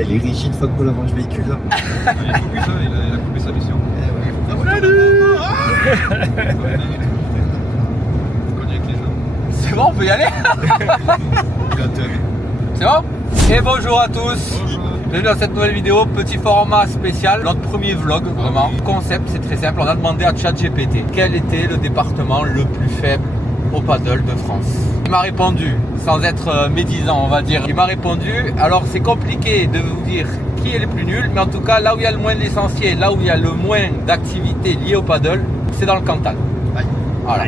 là, il est rigide, fuck pour l'avant du véhicule là. Il a coupé ça, il a coupé sa mission. Connu avec les gens. C'est bon, on peut y aller. C'est bon. Et bonjour à tous. Bienvenue dans cette nouvelle vidéo, petit format spécial, notre premier vlog vraiment. Le concept c'est très simple, on a demandé à ChatGPT quel était le département le plus faible au paddle de France. Il m'a répondu, sans être médisant on va dire, il m'a répondu, alors c'est compliqué de vous dire qui est le plus nul, mais en tout cas là où il y a le moins de licenciés, là où il y a le moins d'activités liées au paddle, c'est dans le Cantal. Voilà.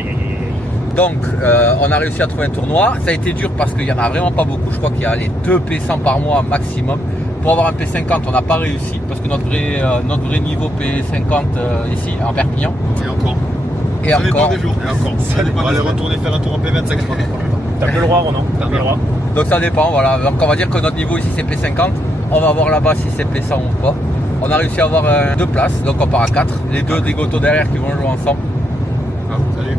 Donc on a réussi à trouver un tournoi, ça a été dur parce qu'il n'y en a vraiment pas beaucoup, je crois qu'il y a les 2 P100 par mois maximum. Pour avoir un P50 on n'a pas réussi parce que notre vrai niveau P50 ici en Perpignan. Et encore. Ça dépend des jours. On va aller retourner faire un tour en P25. T'as plus le droit Ronan, t'as plus le droit. Donc ça dépend, voilà. Donc on va dire que notre niveau ici c'est P50. On va voir là-bas si c'est P100 ou pas. On a réussi à avoir 2 places, donc on part à 4. Les 2 des gotos derrière qui vont jouer ensemble. Ah, salut.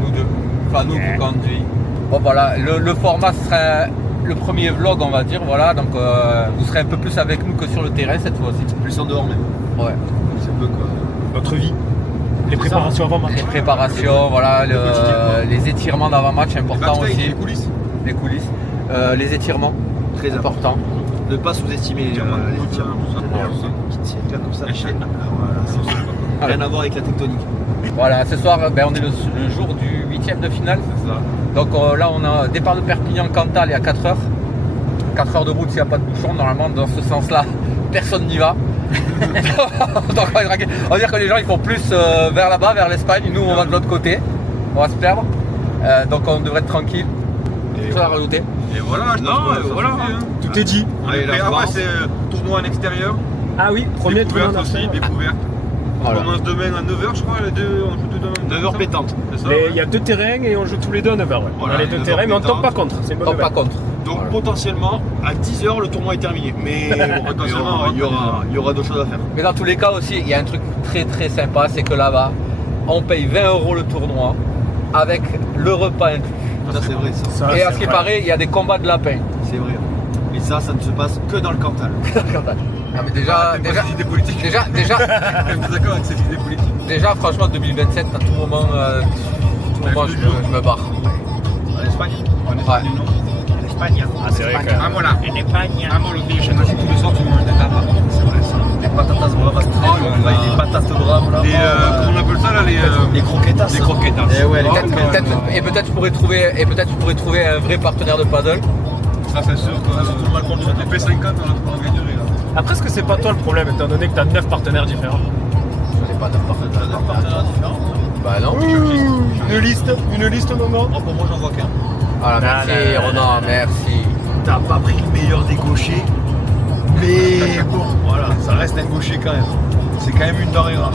Nous deux. Enfin nous qui conduit. Bon voilà, le format serait le premier vlog on va dire, voilà. Donc vous serez un peu plus avec nous que sur le terrain cette fois-ci. Plus en dehors même. Ouais. C'est un peu quoi. Notre vie. Les préparations avant match. Les préparations, voilà, les étirements d'avant-match important aussi. Les coulisses. Les coulisses. Les étirements, très important. Ne pas sous-estimer les étirements. Qui tient là comme ça. Rien à voir avec la tectonique. Voilà, ce soir on est le jour du 8e de finale. C'est ça. Donc là on a départ de Perpignan, Cantal et à 4h. 4h de route s'il n'y a pas de bouchon. Normalement dans ce sens-là, personne n'y va. Donc on va dire que les gens ils font plus vers là-bas, vers l'Espagne. Nous on va de l'autre côté. On va se perdre. Donc on devrait être tranquille. Chose à rajouter. Et voilà, voilà. Tout est dit. Allez, la France, c'est tournoi en extérieur. Ah oui, premier tournoi Découverte aussi, découverte. On Voilà. commence demain à 9h, je crois, les deux, on joue tout demain. 9h pétante. C'est ça, Mais ouais. il y a 2 terrains et on joue tous les deux à 9h. Ouais. Voilà, on a les 2 2 terrains, mais on ne tombe pas pétantes. contre. C'est une bonne Tombe pas nouvelle. contre. Donc Voilà. potentiellement à 10h le tournoi est terminé. Mais Potentiellement, il y aura d'autres choses à faire. Mais dans tous les cas aussi, il y a un truc très très sympa, c'est que là-bas, on paye 20 € le tournoi avec le repas inclus. Ça c'est vrai ça. Ça, Et à c'est ce qui vrai. paraît, il y a des combats de lapins. C'est vrai. Mais ça ne se passe que dans le Cantal. Ah mais déjà, Des idées politiques. déjà, T'es d'accord avec ces idées politiques? déjà, franchement, 2027, à tout moment, je me barre. En Espagne. En Espagne, non. Ah, c'est vrai que. Voilà. En Espagne. Amo los días. Imagine tous les soirs tu manges des tapas. C'est vrai ça. Les patatas bravas. Les patates braves là. Comment on appelle ça là? Les croquetas. Les croquetas. Eh ouais, les Et peut-être je pourrais trouver un vrai partenaire de paddle. Ça c'est sûr que les P50 on a pas gagné là. Après, est-ce que c'est pas toi le problème, étant donné que t'as 9 partenaires différents? Je n'ai pas de partenaire différent. Bah non. Une liste, Ronan. Oh, pour moi j'en vois qu'un. Voilà, merci Ronan, merci. T'as pas pris le meilleur des gauchers. Mais bon, voilà, ça reste un gaucher quand même. C'est quand même une denrée rare.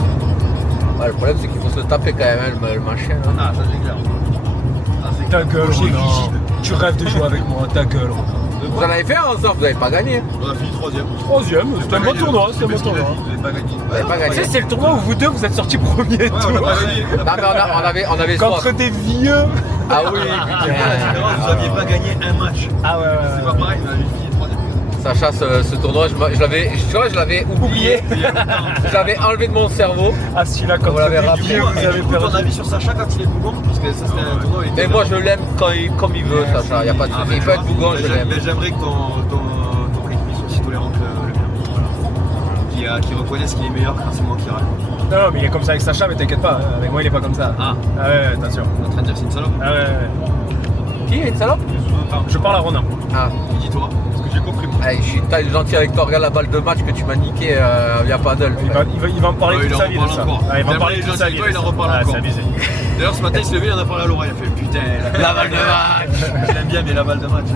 Ouais, le problème c'est qu'il faut se taper quand même le machin. Là. Ah, ça c'est clair. Ça, c'est Ta clair. gueule, Gaucher Ronan. rigide. Tu rêves de jouer avec moi, ta gueule, Ronan. Vous en avez fait un ensemble, vous n'avez pas gagné. On a fini 3ème. 3ème, c'était un bon tournoi, c'était un bon tournoi. Vous n'avez pas gagné. Vous n'avez pas Tu sais, gagné. c'est le tournoi où vous deux vous êtes sortis premier Ouais, on n'a tour. pas gagné. Non mais on avait Contre soif. des vieux. Ah oui, Vous n'aviez pas gagné un match. Ah ouais, C'est pas pareil, on a fini 3ème. Sacha, ce tournoi, je l'avais oublié. Je l'avais enlevé de mon cerveau. Ah celui-là, quand Vous l'avez des rappelé. vieux, vous avez Ton perdu. avis sur Sacha quand il est bougon? Parce que ça c'était un tournoi. Et moi je l'aime comme il veut, Sacha. Il n'y a pas de souci. Il peut être bougon, je l'aime. Mais j'aimerais que ton équipe soit aussi tolérant que le mien. Voilà. Qui reconnaisse qu'il est meilleur quand c'est moi qui râle. Non, mais il est comme ça avec Sacha, mais t'inquiète pas, hein, avec moi il est pas comme ça. Ah, Ah ouais, attention. on est en train de dire c'est une salope. Ah ouais. Qui est une salope? Je parle à Ronan. Ah, Dis-toi. Ce que j'ai compris moi. allez, je suis gentil avec toi. Regarde la balle de match que tu m'as niqué via paddle. Il va en parler Ouais, toute il sa en vie de reparle ça. encore. Ah, il va en Tellement parler il est toute sa gentil vie. avec toi, de il en ça. reparle Ah, encore. c'est abusé. D'ailleurs ce matin il s'est levé, il en a parlé à Laura, il a fait putain La balle de match. Je l'aime bien mais la balle de match.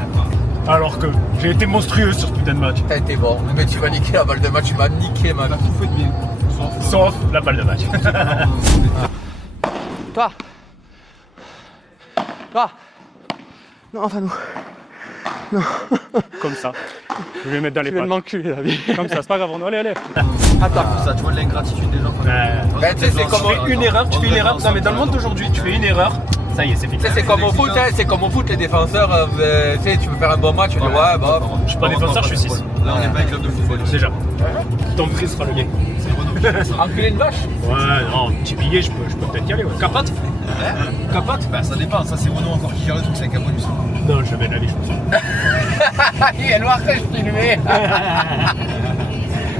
Alors que j'ai été monstrueux sur ce putain de match. T'as été bon. Mais tu m'as niqué la balle de match. Tu m'as niqué ma vie. Tout fait de bien. Sauf la balle de match. Toi. Non, enfin nous. Comme ça. Je vais les mettre dans les Tu viens de pattes. m'enculer la vie. Comme ça, c'est pas grave, Ronan. Allez, allez. Attends. Ça tu vois l'ingratitude des gens. Ben, tu sais, c'est comme Tu fais une erreur, tu fais une erreur. Non, mais dans le monde d'aujourd'hui, tu fais une erreur. Ça y est, c'est fini. Tu sais, c'est comme au foot, hein, c'est comme au foot, les défenseurs, tu sais, tu veux faire un bon match, tu dis ouais, bah. Je suis pas défenseur, je suis 6. Là, on n'est pas un club de football. Déjà. Ton prix sera le mien. Enculer une vache. Ouais, non, petit billet, je peux peut-être y aller. Ouais. Capote. Capote. Bah, ça dépend, ça c'est Renault encore qui gère le truc, c'est un bonus. Non, je vais l'aller, je pense. Il est noir, je filmé.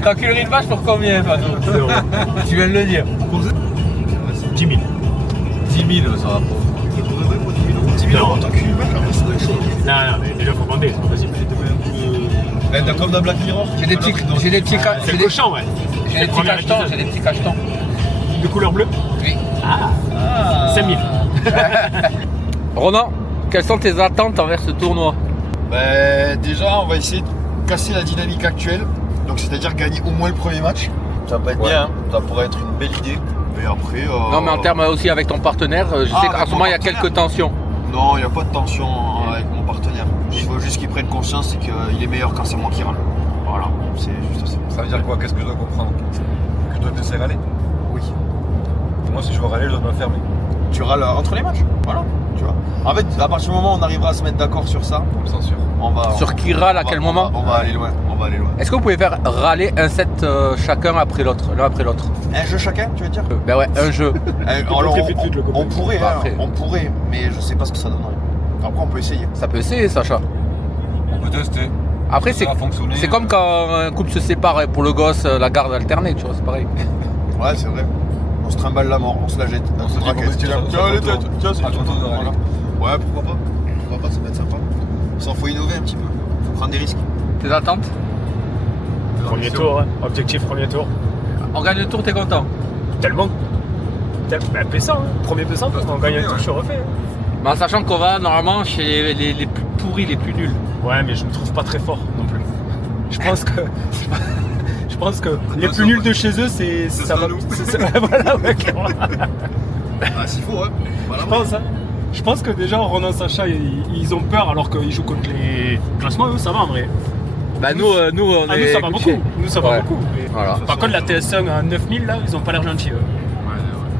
T'enculerais une vache pour combien, Fano? Tu viens de le dire. 10 000. 10 000, ça va pas. 10 000 euros, Non. t'as qu'une balle, ça doit être chaud. Non, mais déjà, faut bander, c'est pas possible. T'as comme dans Black Mirror. J'ai des petits C'est le cochon, ouais. J'ai des petits cachetons, j'ai des petits cachetons. De couleur bleue. Oui. Ah. 5 000. Ronan, quelles sont tes attentes envers ce tournoi? Ben, déjà, on va essayer de casser la dynamique actuelle. Donc, c'est-à-dire gagner au moins le premier match. Ça peut être Ouais. bien, hein. Ça pourrait être une belle idée. Mais après. Non, mais en termes aussi avec ton partenaire, je sais qu'en avec ce moment il y a mon partenaire. quelques tensions. Non, il n'y a pas de tension avec mon partenaire. Il faut juste qu'il prenne conscience c'est qu'il est meilleur quand c'est moi qui râle. Voilà, c'est juste ça. Ça veut dire quoi? Qu'est-ce que je dois comprendre? Que je dois te laisser râler? Oui. Moi, si je veux râler, je dois me fermer. Tu râles entre les matchs. Voilà, tu vois. En fait, à partir du moment où on arrivera à se mettre d'accord sur ça, On me censure. on va. Sur qui râle à on va- quel on moment? va aller loin. On va aller loin. Est-ce que vous pouvez faire râler un set chacun après l'autre, l'un après l'autre? Un jeu chacun, tu veux dire? Ben ouais, un jeu. Alors, très vite, le copain. on pourrait, Bah, hein, après. on pourrait, mais je sais pas ce que ça donnerait. Après, on peut essayer. Ça peut essayer, Sacha. On peut tester. Après, Ça va fonctionner. c'est comme quand un couple se sépare et pour le gosse, la garde alternée, tu vois, c'est pareil. Ouais, c'est vrai. On se trimballe la mort, on se la jette. On se dit, bon, Tiens, tiens, tiens, allez, tiens, tiens, c'est à ton tour de voilà. râler. Ouais, pourquoi pas? Pourquoi pas, ça peut être sympa. Ça, faut innover un petit peu. Faut prendre des risques. Tes attentes? Premier tour, hein. Objectif premier tour. On gagne le tour, t'es content? Tellement. Bah, P100, hein. Premier P100, on gagne un tour, je suis refait. Hein. Mais en sachant qu'on va normalement chez les plus pourris, les plus nuls. Ouais, mais je me trouve pas très fort non plus. Je pense que. Je pense que les plus nuls de chez eux, c'est. Ça va. nous. Voilà, ouais, clairement. Ah, s'il faut, ouais. Voilà. Je pense, hein. Je pense que déjà, Ronan Sacha, ils ont peur alors qu'ils jouent contre les classements, eux, ça va en vrai. Bah nous on Nous, est ça va habitués. beaucoup. Nous, ça va Ouais. beaucoup. Mais- Voilà. Par contre, la TS1 à 9000, là, ils ont pas l'air gentils, eux.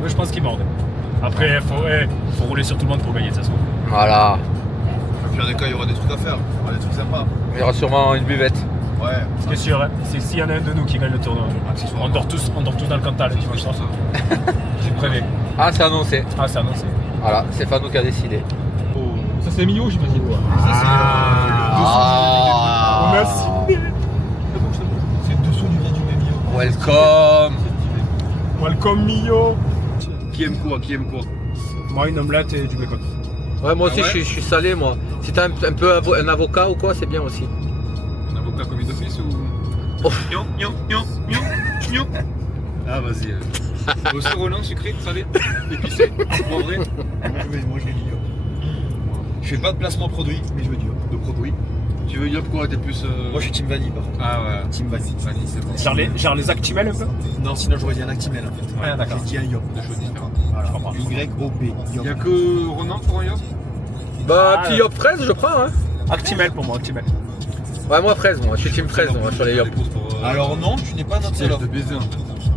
Eux, je pense qu'ils mordent. Après, faut rouler sur tout le monde pour gagner, de toute façon. Voilà. Au pire des cas, il y aura des trucs à faire. Il y aura des trucs sympas. Il y aura sûrement une buvette. Ouais. Ce qui est sûr, hein, c'est s'il y en a un de nous qui gagne le tournoi, on dort tous dans le Cantal le dimanche soir. J'ai prévu. Ah, c'est annoncé. Ah, c'est annoncé. Voilà, c'est Fano qui a décidé. Ça, c'est Mio, j'imagine. Ah. On a signé. C'est le dessous du bien du même. Welcome. Welcome, Mio. Qui aime quoi? Qui aime quoi? Moi, une omelette et du bacon. Ouais, moi aussi Ah ouais je suis salé, moi. Si t'as un peu un avocat ou quoi, c'est bien aussi. Un avocat commis d'office ou. Oh. Gnon. Ah, vas-y. Aussi Roland, sucré, salé, épicé, poivré. Moi, je l'ai dit. Je fais pas de placement produit, mais je veux dire. De produit. Tu veux dire pourquoi t'es plus. Moi, je suis Team Vanille, par contre. Ah ouais. Team Vanille. Vanille, c'est bon. Genre les Actimel un peu. Non, sinon, j'aurais dit un Actimel, en fait. Ah, d'accord. J'ai dit un Yop. Deux choses différentes. Voilà. Je comprends. Y-O-P. Il n'y a que Ronan pour un yop? Bah, Ah, puis hop, fraise, je prends, hein. Actimel pour moi, Actimel. Ouais, moi fraise, moi. Je suis team fraise, moi, sur les yop. Alors, non, tu n'es pas notre C'est salope. de baiser en fait.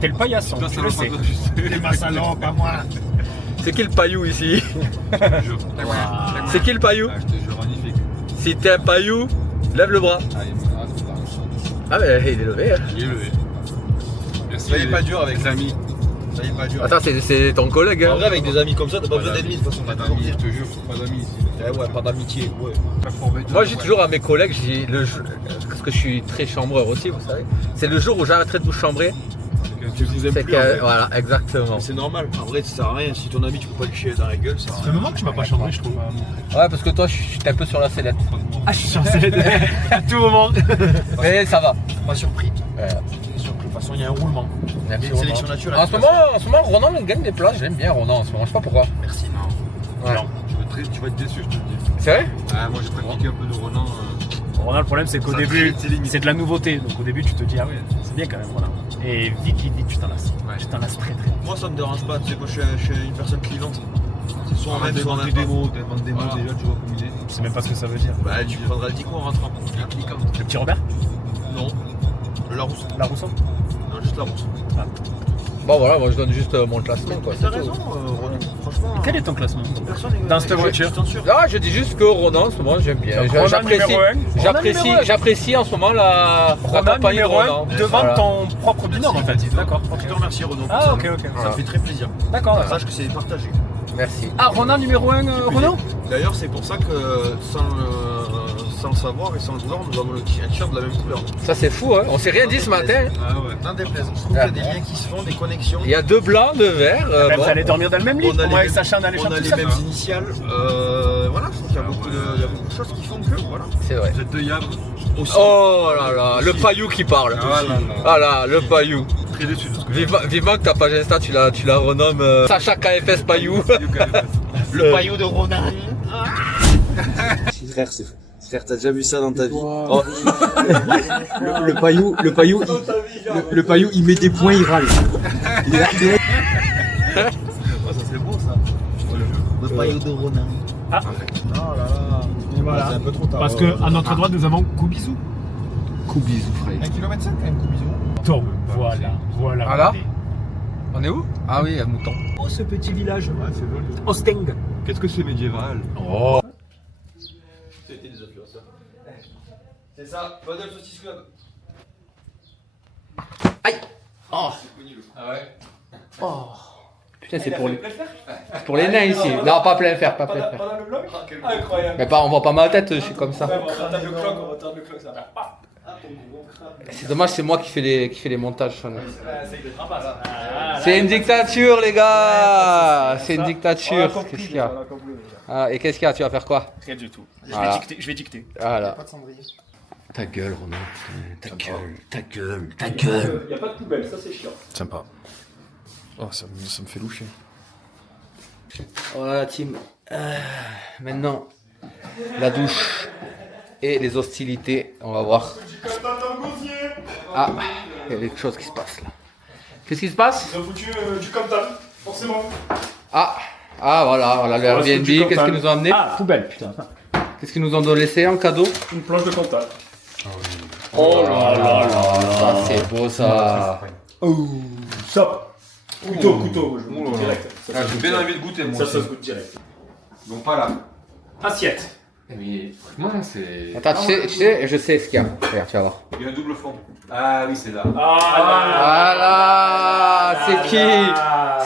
T'es le paillasson, Là, tu ça le va sais. pas juste. T'es ma salope, à moi. C'est qui le paillou ici? C'est qui le paillou? Ah, je te jure, magnifique. Si t'es un paillou, lève le bras. Ah, Ah, mais il est levé, hein. il est levé. Merci. Soyez pas dur avec les amis. Soyez pas dur. Attends, c'est ton collègue, hein. En vrai, avec des amis comme ça, t'as pas besoin d'ennemis, de toute façon. Pas t'as d'amis, toujours je dit. te jure, pas d'amis ici. Ouais, pas d'amitié. Ouais. Moi, je dis toujours à mes collègues, je dis parce que je suis très chambreur aussi, vous savez. C'est le jour où j'arrêterai de vous chambrer. Tu vous aimes C'est plus. que, en fait. voilà, exactement. C'est normal. En vrai, ça sert à rien. Si ton ami, tu peux pas lui chier dans la gueule, ça sert à Ça fait un rien. moment que tu m'as pas chambré, je trouve. Ouais, parce que toi, je suis un peu sur la sellette. Ah, je suis censé à tout moment. Mais ça va. Pas surpris. Ouais. De toute façon, il y a un roulement. Merci, Une Ronan. sélection naturelle. En ce moment, Ronan il gagne des places. J'aime bien Ronan en ce moment. Je sais pas pourquoi. Merci. Ouais. Non. Tu vas être déçu, je te le dis. C'est vrai? Ah, moi j'ai pratiqué un peu de Ronan. Ronan, le problème, c'est qu'au Ça début, crée tes limites. c'est de la nouveauté. Donc au début, tu te dis, ah ouais, c'est bien quand même, Ronan. Et vite, tu t'en lasses. Ouais. Tu t'en lasses très, très. Moi, ça me dérange pas. Tu sais, moi, je suis une personne clivante. C'est soit on Avant m'aime, de soit on vendre m'aime des pas. mots, t'inventes des mots Voilà. déjà, tu vois comme il est. Je sais même pas ce que ça veut dire. Bah, tu prendras le dico en rentrant. Le petit Robert Non. Le Larousse. La Rousseau Non, juste Larousse. Bon, voilà, moi je donne juste mon classement, quoi. Mais t'as c'est tout. raison, Ronan. Franchement, franchement. Quel est ton classement Personne n'est- dans cette je- voiture? je t'en sûr. Non, je dis juste que Ronan en ce moment j'aime bien. Donc, Ronan numéro un. J'apprécie en ce moment la Ronan compagnie de numéro 1 Ronan. devant Voilà. ton propre binôme en fait. D'accord. Je te remercie Renaud. Ah ok ok. Ça me fait très plaisir. D'accord. Sache que c'est partagé. Merci. Ah Ronan numéro 1 Renault. D'ailleurs, c'est pour ça que sans le savoir et sans le vouloir, nous avons le t-shirt de la même couleur. Ça c'est fou, hein. On s'est rien dit ce matin. Ah ouais. N'en déplaise. Je trouve qu'il y a des liens qui se font, des connexions. Il y a 2 blancs, 2 verts. Même bon. vous allez dormir dans le même lit. On a Moi les et Sacha on a les On chambres a tout les ça. mêmes initiales. Voilà, je trouve qu'il y a beaucoup de choses qui font que. Voilà. C'est vrai. Vous êtes de Yab. Aussi. Oh là là, le paillou qui parle. Ah là là. Ah là, le paillou. Très déçu de ce que Vivement que ta page Insta, tu la renommes Sacha KFS Paillou. Le paillot de Ronan. Frère, t'as déjà vu ça dans ta vie? Oh. le paillou, il met des points, il râle. Il est là, Ça serait beau ça. Le paillot de Ronan. Ah. Oh là là. Voilà. C'est un peu trop tard. Parce que à notre droite nous avons Koubizou. Coup bisous, frère. 1,5 km quand même, Koubizou. Donc voilà. Voilà. On est où? Ah oui, à Mouton. Oh ce petit village. Ouais, c'est joli. Osteng. Qu'est-ce que c'est médiéval? Oh. C'était des influenceurs. C'est ça, Paddle Saucisse Club. Aïe. Oh. Ah ouais. Oh. Putain, c'est pour les nains ici. Non, pas plein fer, pas plein fer. Pendant le vlog. Incroyable. Mais pas, on voit pas ma tête, je suis comme ça. On va attendre le clock, ça va. C'est dommage, c'est moi qui fais les montages. Sean. C'est de trapasse. Ah, C'est une dictature, les gars. C'est une dictature. Qu'est-ce qu'il y a? Ah, et qu'est-ce qu'il y a? Tu vas faire quoi? Rien du tout. Voilà. Je vais dicter. Voilà. Pas de cendrier. Ta gueule, Ronan. Ta gueule. Ta gueule. Il n'y a pas de poubelle, ça c'est chiant. Sympa. Oh, ça me fait loucher. Voilà, team. Maintenant, la douche et les hostilités. On va voir. Ah, il y a quelque chose qui se passe là. Qu'est-ce qui se passe? Ils ont foutu du Cantal, forcément. Ah, voilà le Airbnb. Qu'est-ce qu'ils nous ont amené? Ah, poubelle, putain. Qu'est-ce qu'ils nous ont laissé en cadeau? Une planche de Cantal. Oh là là, ça c'est beau ça. Stop. Couteau, je goûte direct. Ah, j'ai bien envie de goûter moi. Ça se goûte direct. Donc pas là. Assiette. Mais franchement, c'est. Attends, tu sais, je sais ce qu'il y a. Regarde, tu vas voir. Il y a un double fond. Ah oui, c'est là. Voilà,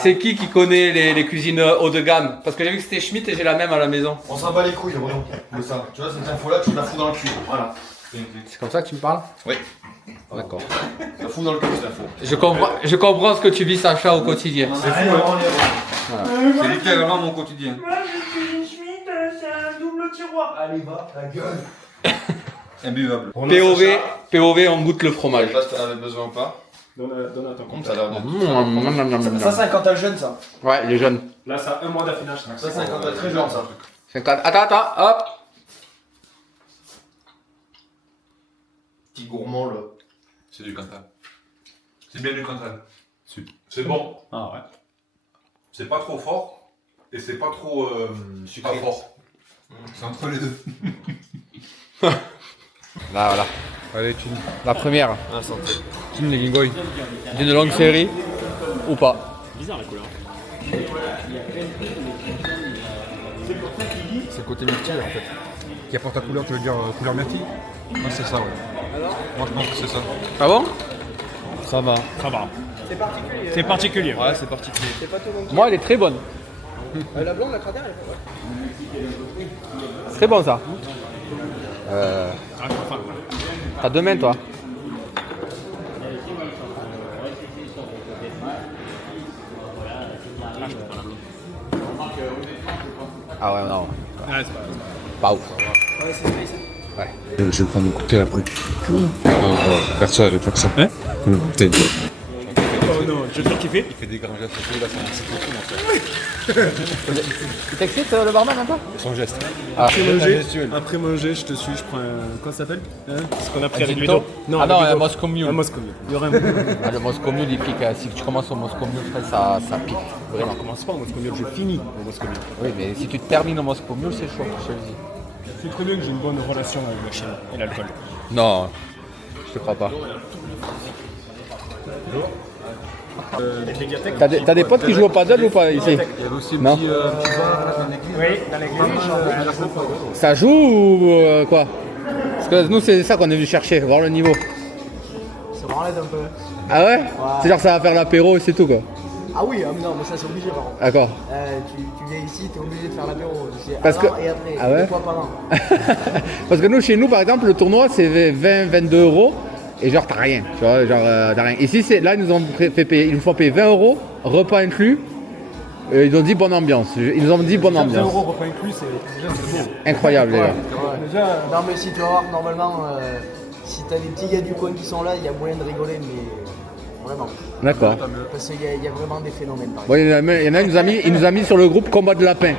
c'est qui connaît les cuisines haut de gamme? Parce que j'ai vu que c'était Schmitt et j'ai la même à la maison. On s'en bat les couilles, Renaud. De ça. Tu vois, cette info-là, tu la fous dans le cul. Voilà. C'est comme ça que tu me parles? Oui. D'accord. Tu la fous dans le cul, cette info. Je comprends ce que tu vis, Sacha, au quotidien. C'est fou, hein. C'est littéralement mon quotidien. Allez, va, ta gueule. Imbuvable. POV, on goûte le Je fromage. sais pas si t'en avais besoin ou pas. Donne à ton Comme ça a l'air de. Ça, Ça, c'est un Cantal jeune, ça. Ouais, les jeunes. Là, ça a un mois d'affinage. Ça, c'est un Cantal très jeune, ça. 50. Attends, hop. Petit gourmand, là. C'est du Cantal. C'est bien du Cantal. C'est bon. Ah ouais. C'est pas trop fort. Et c'est pas trop Sucré. pas fort. C'est entre les deux. Là, voilà. Allez, tu La première. Ah, santé. Team les Lingoy. D'une longue série ou pas? Bizarre la couleur. C'est le côté myrtille en fait. Qui apporte la couleur, tu veux dire couleur myrtille? Ouais, c'est ça, ouais. Moi je pense que c'est ça. Ah bon? Ça va. Ça va. C'est particulier. Ouais, c'est particulier. Moi, elle est très bonne. La blonde, la cratère, elle est C'est très bon ça. T'as 2 mains, toi. Ah ouais, non. Pas ouf. Ouais. Je vais prendre mon cocktail après. Faire ça, je vais faire ça. Hein? Cocktail. Oh non, je te kiffé. Il fait des grands gestes là, c'est tout en fait. Tu t'excites le barman un peu? Son geste. Après manger, je te suis, je prends un. Comment ça s'appelle? Ce qu'on a pris avec Gin Ludo. Non, ah non, un Moscow Mule. Un Moscow Mule. Il y aurait un. Ah, le Moscow Mule, il pique. Si tu commences au Moscow Mule, frère, ça pique. Vraiment. On commence pas au Moscow Mule, je finis au Moscow Mule. Oui, mais si tu termines au Moscow Mule, c'est chaud, je te le dis. C'est très bien que j'ai une bonne relation avec la Chine et l'alcool. Non, je te crois pas. T'as des potes qui jouent au paddle ou pas ici? Il y avait aussi un Non. petit bar là dans l'église. Oui, dans l'église. Ça joue ou quoi? Parce que nous c'est ça qu'on est venu chercher, voir le niveau. Ça m'enlève un peu. Ah ouais? C'est genre ça va faire l'apéro et c'est tout quoi. Ah oui, non, mais ça c'est obligé par contre. D'accord. Tu viens ici, t'es obligé de faire l'apéro. C'est Parce avant que- et après, Ah ouais 2 fois par an. Parce que nous chez nous par exemple le tournoi c'est 20-22 € et genre t'as rien, tu vois, genre t'as rien. Ici c'est là ils nous ont fait payer, ils nous font payer 20 €, repas inclus. Ils ont dit bonne ambiance. Ils nous ont dit bonne 20 ambiance. euros repas inclus, c'est beau. Incroyable les gars. Déjà, non mais si tu vas voir, normalement, si t'as des petits gars du coin qui sont là, il y a moyen de rigoler, mais vraiment. D'accord. Parce qu'il y a vraiment des phénomènes. Par Bon, il y en a il nous a mis sur le groupe combat de lapin.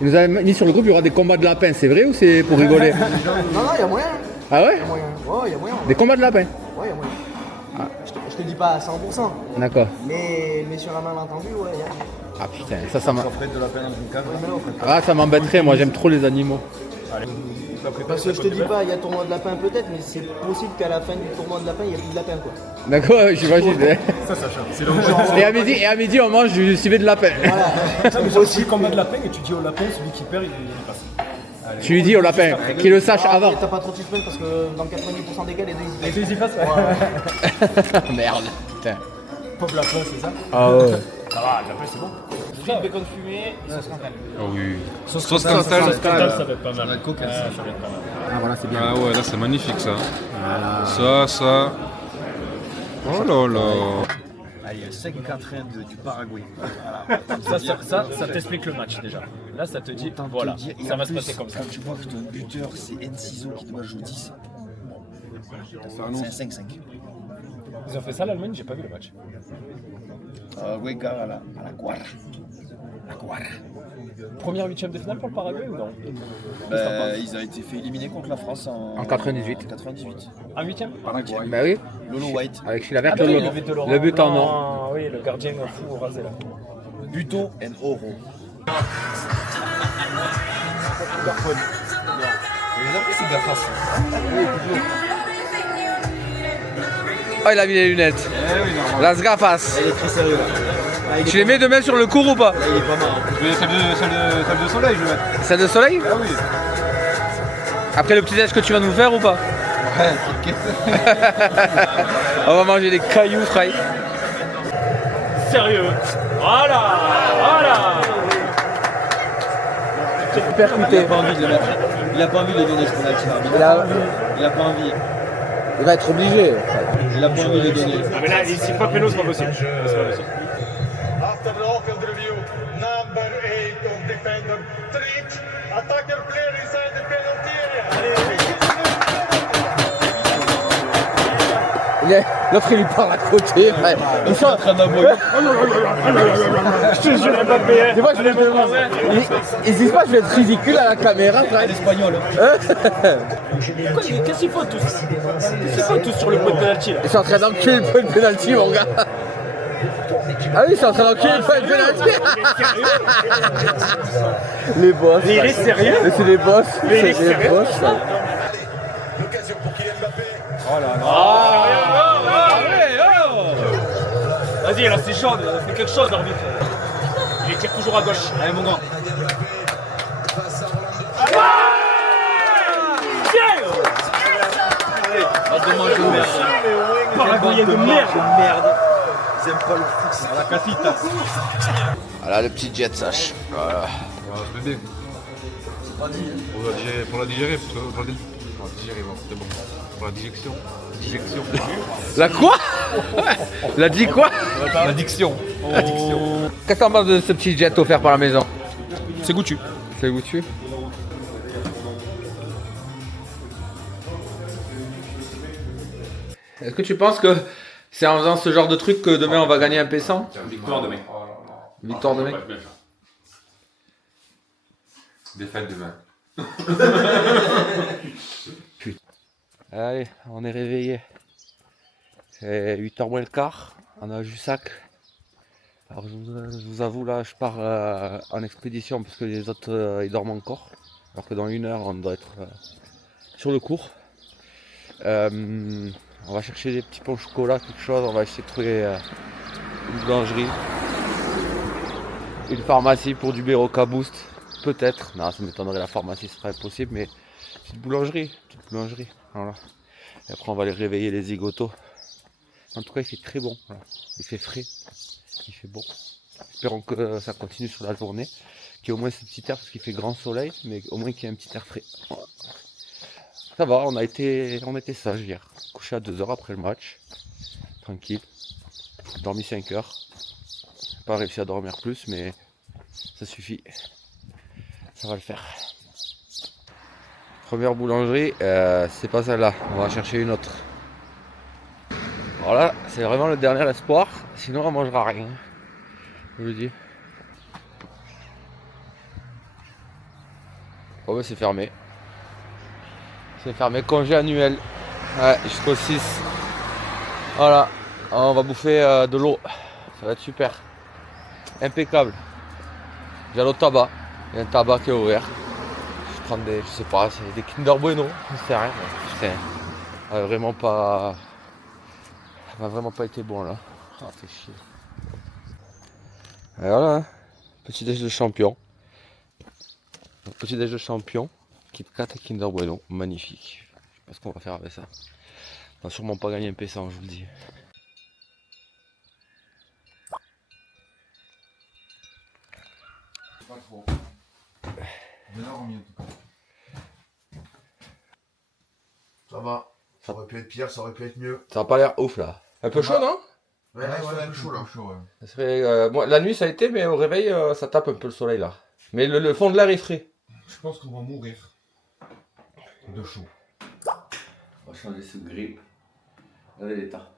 Il nous a mis sur le groupe il y aura des combats de lapin. C'est vrai ou c'est pour rigoler? exemple. Non, il y a moyen. Ah ouais? Il y a moyen. Ouais, il y a moyen. Des combats de lapin? Ouais, il y a moyen. Je te dis pas à 100%, D'accord. mais sur un malentendu, ouais, il y a. Ah putain, ça m'a... Fred de la peine dans une cave. Ah ça m'embêterait, moi j'aime trop les animaux. Parce que je te dis pas, il y a tournoi de lapin peut-être, mais c'est possible qu'à la fin du tournoi de lapin, il n'y ait plus de lapin quoi. D'accord, ouais, j'imagine. C'est le Et à midi on mange du civet de lapin. C'est aussi le combat de lapin et tu dis au lapin, celui qui perd, il passe. Tu lui dis au lapin, qu'il le sache Ah, avant. mais t'as pas trop de suspense parce que dans 90% des cas, les deux ils Les deux y passent, ouais. Merde. Putain. Pauvre lapin, c'est ça? Ah ouais. Ça va, lapin, c'est bon. frites, bacon fumé et sauce cantal. Ah oui. Sauce Cantal, ça va être pas mal. Ça va être pas mal. Ah voilà, c'est bien. Ah ouais, là c'est magnifique ça. Ça. Oh là là. Ah, il y a 5-4-1 du Paraguay. Ça t'explique le match déjà. Là, ça te dit, voilà, ça va se passer comme ça. Quand tu vois que ton buteur c'est Enciso qui doit jouer 10, c'est un 5-5. Ils ont fait ça l'Allemagne, j'ai pas vu le match. Hueca à la Guarra. La Guarra. Première huitième de finale pour le Paraguay ou non? Ils ont été fait éliminer contre la France en 98. 98. Un huitième? Bah oui, Lolo White. avec Chilavert, Ah, le, oui, le but de Laurent le but en or. Blanc, oui, le gardien fou rasé là. Buto en Oro. Les appris c'est de la face. Oh, il a mis les lunettes. Las gafas. Il est très sérieux là. Tu les mets demain sur le cours ou pas? Là, il est pas mal. Je vais celle de soleil, je vais mettre. Celle de soleil? Ah oui. Après le petit déj que tu vas nous faire ou pas? Ouais, t'inquiète. On va manger des cailloux frais. Sérieux? Voilà! Voilà! Il a pas envie de le mettre. Il a pas envie de le donner ce penalty. Il a pas envie. Il va être obligé. Il a pas envie de le donner. Ah mais là, ici, pas péno, c'est pas possible. C'est pas possible. After the off-field review, number 8 of defender, Trick, attacker player inside the penalty area. L'autre il lui parle à côté. Ouais. Ils sont en train d'aboyer. Je te jure, Mbappé. Des fois, je me demande. Ils disent pas que je vais être ridicule à la caméra, frère. L'espagnol. Qu'est-ce qu'ils font tous? Qu'est-ce qu'ils font tous sur le point de penalty là? Ils sont en train d'enculer le point de pénalty, mon gars. Ah oui, ils sont en train d'enculer le point de pénalty. Les boss. Mais il est sérieux? Mais c'est les boss. Mais il est C'est les sérieux? boss. ça. L'occasion pour Kylian Mbappé. Vas-y, là c'est chaud, fais quelque chose l'arbitre. Il tire toujours à gauche. Allez mon grand. Paraguayen de merde. Ils aiment pas le foot. Voilà le petit jet sache. Voilà. Bébé. C'est pas dit. Pour la digérer, parce que pour la digérer, bon, c'est bon. Pour la digestion. Digestion. La quoi? La dit quoi? L'addiction. Qu'est-ce que t'en penses de ce petit jet offert par la maison? C'est goûtu. C'est goûtu. Est-ce que tu penses que c'est en faisant ce genre de truc que demain on va gagner un P100? Victoire demain. Victoire demain. Défaite demain. Allez, on est réveillé. C'est 8h moins le quart. On a Jussac. Alors je vous avoue là, je pars en expédition parce que les autres ils dorment encore. Alors que dans 1 heure on doit être sur le cours. On va chercher des petits pains au chocolat, quelque chose. On va essayer de trouver une boulangerie. Une pharmacie pour du Béroca Boost. Peut-être. Non, ça m'étonnerait, la pharmacie ce serait impossible, mais petite boulangerie. Voilà. Et après on va aller réveiller les zigotos. En tout cas il fait très bon. Voilà. Il fait frais. Il fait bon. Espérons que ça continue sur la journée. Qu'il y ait au moins ce petit air parce qu'il fait grand soleil, mais au moins qu'il y ait un petit air frais. Voilà. Ça va, on était sage hier. Couché à 2h après le match. Tranquille. Dormi 5 heures. Pas réussi à dormir plus, mais ça suffit. Ça va le faire. Première boulangerie, c'est pas celle-là. On va chercher une autre. Voilà, c'est vraiment le dernier espoir. Sinon, on mangera rien. Je vous le dis. Oh, mais c'est fermé. C'est fermé, congé annuel. Ouais, jusqu'au 6. Voilà, on va bouffer de l'eau. Ça va être super. Impeccable. J'ai l'eau tabac. Il y a un tabac qui est ouvert. Je prends des, je sais pas, c'est des Kinder Bueno. Je sais rien. Putain. Ça a vraiment pas. Ça m'a vraiment pas été bon là. Ah, fait chier. Et voilà. Petit déj de champion. Petit déj de champion. Kit Kat et Kinder Bueno. Magnifique. Je sais pas ce qu'on va faire avec ça. On va sûrement pas gagner un P100, je vous le dis. Pas trop. Bien remis en tout cas. Ça va. Ça aurait pu être pire, ça aurait pu être mieux. Ça a pas l'air ouf là. Un peu chaud, non? Ouais, un peu chaud là. Ça serait, moi, la nuit ça a été, mais au réveil ça tape un peu le soleil là. Mais le fond de l'air est frais. Je pense qu'on va mourir de chaud. On va changer ce grip. Regardez l'état.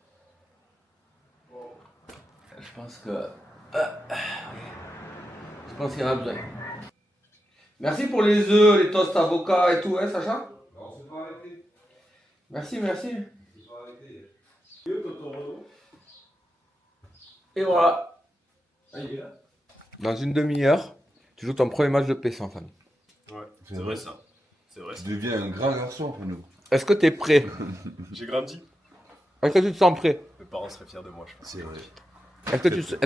Je pense que. Je pense qu'il y en a besoin. Merci pour les œufs, les toasts avocats et tout, hein, Sacha? Alors, c'est pas arrêté. Merci. C'est pas arrêté. Et voilà. Ah, il est là. Dans une demi-heure, tu joues ton premier match de P100, famille. Ouais, c'est vrai ça. C'est vrai. Tu deviens un grand garçon pour nous. Est-ce que tu es prêt? J'ai grandi. Est-ce que tu te sens prêt? Mes parents seraient fiers de moi, je pense. C'est vrai. Est-ce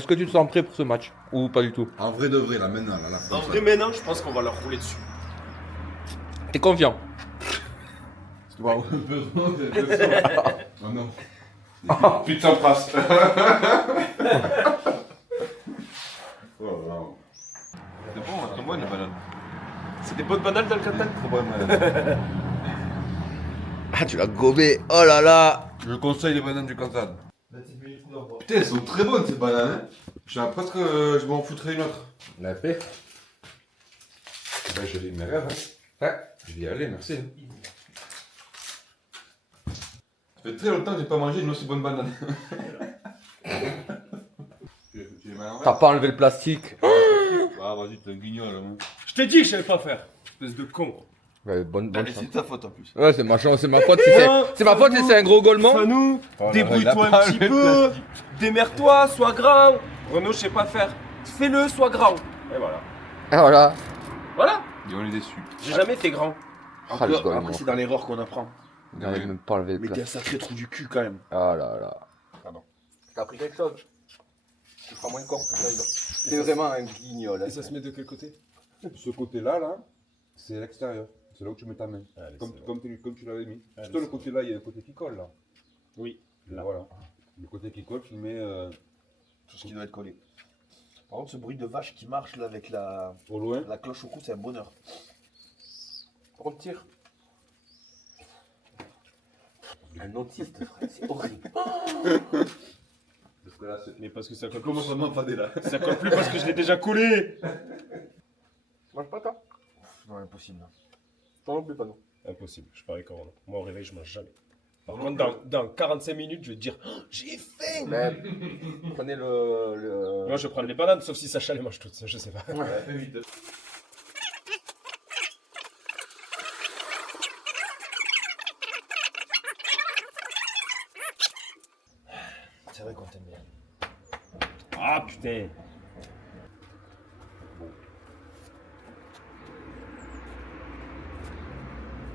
que tu te sens prêt pour ce match? Ou pas du tout? En vrai de vrai, là, maintenant, là, la En vrai, maintenant, je pense qu'on va leur rouler dessus. T'es confiant? Waouh, un peu oh non. Putain, passe. Oh wow. C'est bon, très bonne les bananes. C'est des bonnes bananes dans le Cantal. Trop bonne banane. Ah, tu l'as gobé! Oh là là! Je conseille les bananes du Cantal. Putain, elles sont très bonnes ces bananes. Hein. J'ai presque, je m'en foutrais une autre. On l'a fait? Ben, je vais mes rêves. Hein. Ouais. Je vais y aller, merci. Ça fait très longtemps que j'ai pas mangé une aussi bonne banane. T'as pas enlevé le plastique? Ah, vas-y, t'es un guignol. Hein. Je t'ai dit que je savais pas faire. Espèce de con. Ouais, bonne chance. C'est ta faute en plus. Ouais, c'est ma chance, c'est ma faute si c'est ma faute si c'est un gros gaulement. Fanou, débrouille-toi un petit peu. Démerde-toi, sois grand. Renaud, je sais pas faire. Fais-le, sois grand. Et voilà. Ah voilà. Voilà. Et on est déçus. J'ai jamais été grand. Ah, le gaulement. Après, c'est dans l'erreur qu'on apprend. J'arrive même pas à enlever le Mais t'es un plastique. sacré trou du cul quand même. Ah là là. T'as appris quelque chose. Tu feras moins con. T'es vraiment un guignol. Et ça se met de quel côté? Ce côté-là, là, c'est l'extérieur. C'est là où tu mets ta main. Allez, Comme tu l'avais mis. Allez, Plutôt le côté-là, il y a un côté qui colle, là. Oui. Là, voilà. Le côté qui colle, tu le mets Tout ce qui doit être collé. Par contre, ce bruit de vache qui marche là avec la au loin. cloche au cou, c'est un bonheur. On tire. Un autiste, frère, c'est horrible. Parce que là, Mais parce que ça colle commence vraiment à fader, là. Ça colle plus parce que je l'ai déjà collé. Mange pas toi? Non, impossible. Toi non plus, pas non. Impossible, je parie comment. Moi au réveil, je mange jamais. Par contre, dans 45 minutes, je vais te dire oh, j'ai faim. Mais prenez le. Moi, je vais prendre les bananes, sauf si Sacha les mange toutes, je sais pas. C'est vrai qu'on t'aime bien. Ah putain.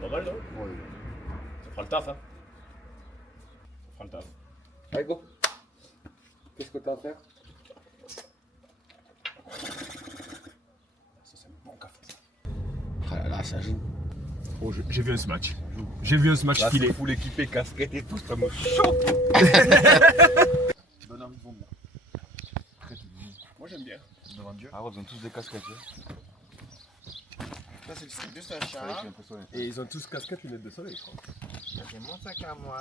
Pas mal, non? Oui. Ça fera le taf, hein. fera le taf. Allez, go. Qu'est-ce que t'as à faire? Ça, c'est un bon café. Ah là là, ça joue. Oh, j'ai vu ce match. J'ai vu ce match Là, filer. c'est full équipé, casquette et tout, ça me chaud. Tu donnes envie de vomir. Moi, j'aime bien. Devant Dieu. Ah ouais, ils ont tous des casquettes. Ça, c'est le style de Sacha. Et ils ont tous casquette lunettes de soleil, je crois. J'ai mon sac à moi.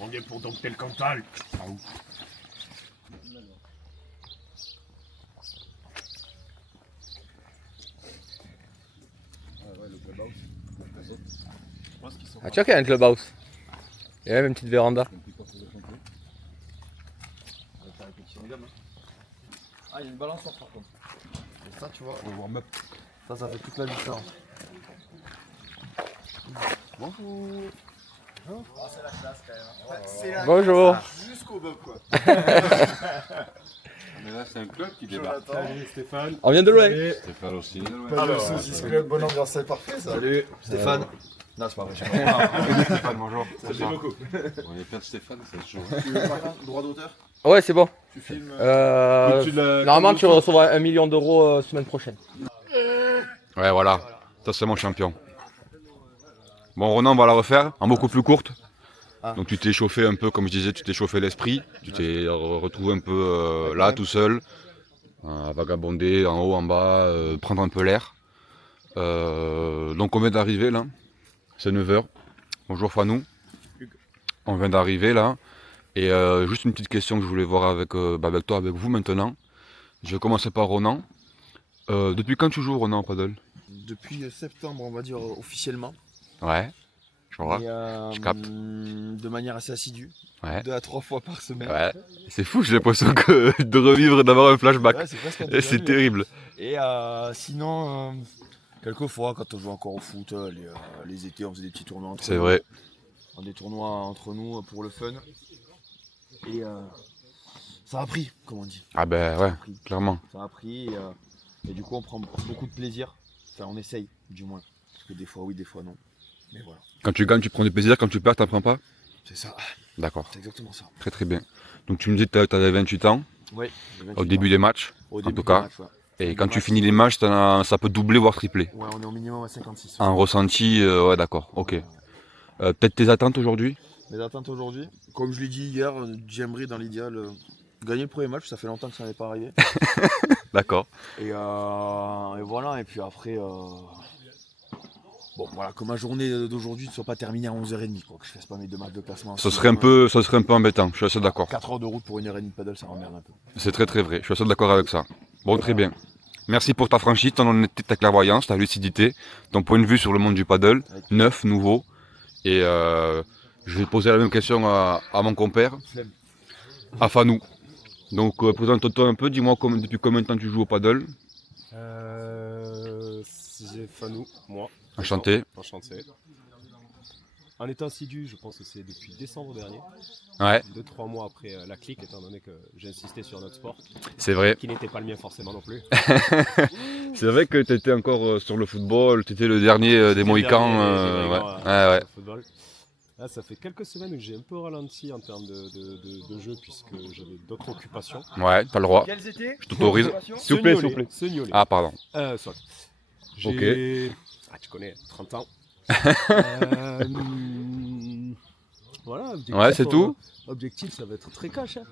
On vient pour dompter le Cantal. Ah ouf. Ah, tu vois qu'il y a un clubhouse. Il y a même une petite véranda. Ah, il y a une balançoire par contre. Et ça, tu vois, au warm-up, ça fait toute la différence. Bonjour. Oh, c'est la classe quand même. C'est la Bonjour. classe jusqu'au bob quoi. Mais là, c'est un club qui débarque. Salut Stéphane. On vient de loin. Stéphane aussi. Pas de saucisse club, bonne ambiance, c'est parfait ça. Salut, Stéphane. Non, c'est pas vrai, je sais pas. Stéphane, bonjour. Salut beaucoup. On est plein de Stéphane, c'est chaud. Tu veux par contre droit d'auteur? Ouais, c'est bon. Tu filmes Normalement, tu recevras 1 million d'euros semaine prochaine. Ouais, voilà. Ça, c'est mon champion. Bon, Ronan, on va la refaire en beaucoup plus courte. Ah. Donc, tu t'es chauffé un peu, comme je disais, tu t'es chauffé l'esprit. Tu t'es retrouvé un peu là, tout seul, à vagabonder en haut, en bas, prendre un peu l'air. Donc, on vient d'arriver là. C'est 9h. Bonjour Fanou. On vient d'arriver là. Et juste une petite question que je voulais voir avec toi, avec vous maintenant. Je vais commencer par Ronan. Depuis quand tu joues Ronan au paddle? Depuis septembre, on va dire officiellement. Ouais, je vois. Et, je capte. De manière assez assidue. Ouais. 2 à 3 fois par semaine. Ouais. C'est fou, j'ai l'impression que de revivre, d'avoir un flashback. Ouais, c'est presque un Et déjà c'est vu. terrible. Et sinon, quelquefois, quand on joue encore au foot, les étés, on faisait des petits tournois entre C'est nous. vrai. Des tournois entre nous pour le fun. Et ça a pris, comme on dit. Ah ben ouais, clairement. Ça a pris et du coup on prend beaucoup de plaisir. Enfin on essaye du moins. Parce que des fois oui, des fois non. Mais voilà. Quand tu gagnes, tu prends du plaisir. Quand tu perds, t'en prends pas? C'est ça. D'accord. C'est exactement ça. Très très bien. Donc tu me dis que tu avais 28 ans Oui. au début des matchs, Au en début tout du cas. match, ouais. Et Des quand tu matchs, finis les matchs, ça peut doubler, voire tripler. Ouais, on est au minimum à 56. En ressenti, ouais d'accord, ok. Peut-être tes attentes aujourd'hui? Mes attentes aujourd'hui, comme je l'ai dit hier, j'aimerais dans l'idéal gagner le premier match. Ça fait longtemps que ça n'est pas arrivé. D'accord. Et voilà, et puis après, bon voilà, que ma journée d'aujourd'hui ne soit pas terminée à 11h30, quoi, que je fasse pas mes 2 matchs de classement. Ça serait un peu embêtant, je suis assez d'accord. 4 heures de route pour 1h30 de paddle, ça m'emmerde un peu. C'est très très vrai, je suis assez d'accord avec ça. Bon, très bien. Merci pour ta franchise, ton honnêteté, ta clairvoyance, ta lucidité, ton point de vue sur le monde du paddle, neuf, nouveau. Et je vais poser la même question à mon compère, à Fanou. Donc présente-toi un peu, dis-moi depuis combien de temps tu joues au paddle? C'est Fanou, moi. Enchanté. Enchanté. En étant assidu, je pense que c'est depuis décembre dernier. Ouais, 2-3 mois après la clique, étant donné que j'ai insisté sur notre sport, c'est vrai. qui n'était pas le mien forcément non plus. C'est vrai que tu étais encore sur le football, tu étais le dernier des Mohicans. Ouais. Au football. Là, ça fait quelques semaines que j'ai un peu ralenti en termes de jeu, puisque j'avais d'autres occupations. Ouais, t'as le droit. Quelles étaient? Je t'autorise. S'il vous plaît, s'il vous plaît. Seignolet. Ah, pardon. Soit. J'ai... Ah, tu connais, 30 ans. Voilà, objectif, Ouais, c'est tout. Objectif, ça va être très cash. Hein.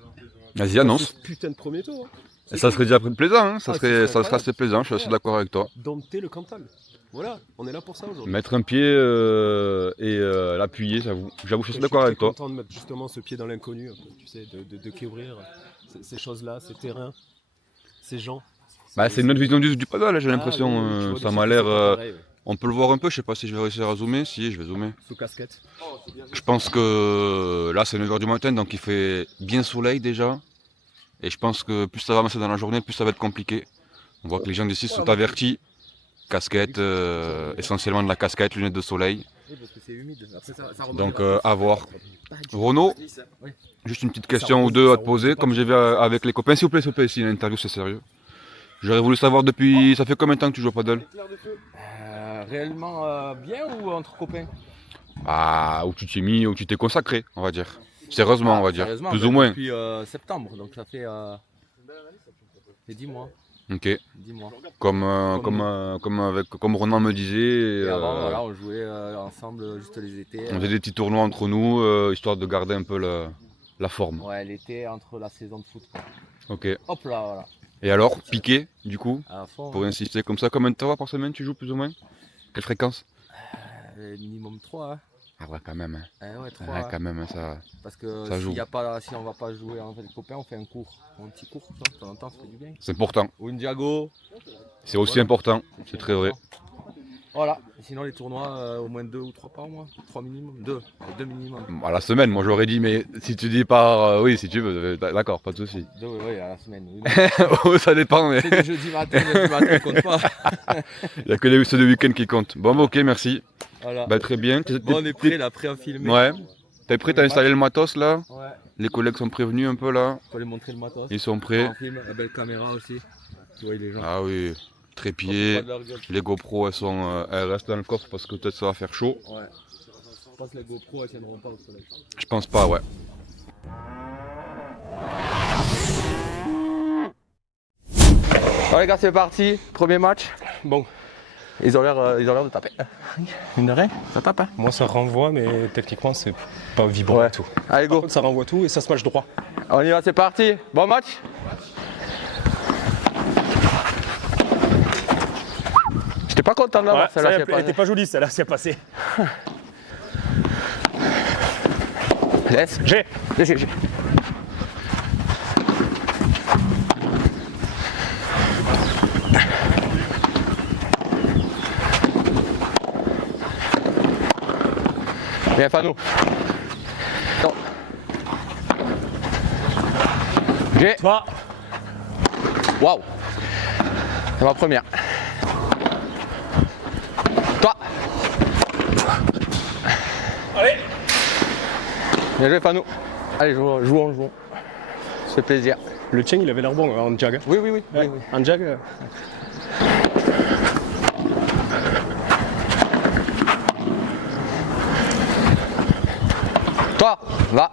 Vas-y, annonce. Ce putain de premier tour. Hein. Et ça serait déjà plaisant, hein. Ça Ah, serait, c'est ça serait assez plaisant, je suis assez d'accord avec toi. Dompter le Cantal. Voilà, on est là pour ça aujourd'hui. Mettre un pied et l'appuyer, j'avoue, je suis assez d'accord avec toi. Je suis content de mettre justement ce pied dans l'inconnu, un peu, tu sais, de découvrir ces choses-là, ces terrains, ces gens. Bah, c'est notre vision du paddle, j'ai l'impression. Je vois Ça des m'a choses l'air. qui sont pas pareilles, ouais. On peut le voir un peu, je sais pas si je vais réussir à zoomer. Si, je vais zoomer. Sous casquette. Je pense que là, c'est 9h du matin, donc il fait bien soleil déjà. Et je pense que plus ça va avancer dans la journée, plus ça va être compliqué. On voit que les gens d'ici sont avertis. Casquette, essentiellement de la casquette, lunettes de soleil. Donc à voir. Renaud, juste une petite question ou deux à te poser, comme j'ai vu avec les copains. S'il vous plaît, ici, l'interview c'est sérieux. J'aurais voulu savoir depuis. Ça fait combien de temps que tu joues au paddle? Réellement bien ou entre copains? Bah, où tu t'es mis, où tu t'es consacré, on va dire. Sérieusement, on va dire. Sérieusement, Plus ben, ou moins. Depuis septembre, donc ça fait 10 mois. Ok. 10 mois. Comme Ronan me disait, Et avant, voilà, on jouait ensemble juste les étés. on faisait des petits tournois entre nous, histoire de garder un peu la forme. Ouais, l'été entre la saison de foot. Quoi. Ok. Hop là, voilà. Et alors, piqué, du coup, À fond. pour insister comme ça, combien de fois par semaine tu joues plus ou moins? Quelle fréquence? Minimum 3. Hein. Ah ouais, quand même. Hein. Ouais, 3. Ouais, quand même, hein, ça. Parce que ça joue. si on va pas jouer entre les copains, on fait un cours. Un petit cours, ça, de temps en temps, ça fait du bien. C'est important. Ou une diago. C'est aussi important. C'est très vrai. Voilà. Et sinon, les tournois, au moins 2 ou 3 par mois. 3 minimum. 2 minimum. À la semaine, moi j'aurais dit, mais si tu dis par. Oui, si tu veux, d'accord, pas de souci. 2, oui, à la semaine. Oui, Oh, ça dépend, mais. c'est le jeudi matin, il compte pas. Il n'y a que ceux de week-end qui comptent. Bon, bah, ok, merci. Voilà. Bah, très bien. Bon, on est prêt là, prêt à filmer. Ouais. T'es prêt, t'as installé le matos là? Ouais. Les collègues sont prévenus un peu là. Faut les montrer le matos. Ils sont prêts. On filme, la belle caméra aussi. Tu vois les gens. Ah oui, Faut trépied. pas de leur gueule. Les GoPro elles restent dans le coffre parce que peut-être ça va faire chaud. Ouais. Je pense que les GoPro elles tiendront pas au soleil. Je pense pas, ouais. Bon les gars, c'est parti. Premier match. Bon, Ils ont l'air de taper. Une rien, ça tape hein. moi ça renvoie, mais techniquement c'est pas vibrant Ouais. du tout. Allez Par go. contre, ça renvoie tout et ça se match droit. On y va, c'est parti. Bon match. J'étais pas content de l'avoir celle-là. elle était pas jolie celle-là, c'est passé. Laisse. J'ai. J'ai. Viens Fano. Non. J'ai. Toi. Waouh. C'est ma première. Toi. Allez. Bien joué Fano. Allez, jouons. Ça fait plaisir. Le tien il avait l'air bon en jag. Oui, oui. En jag. Toi, va.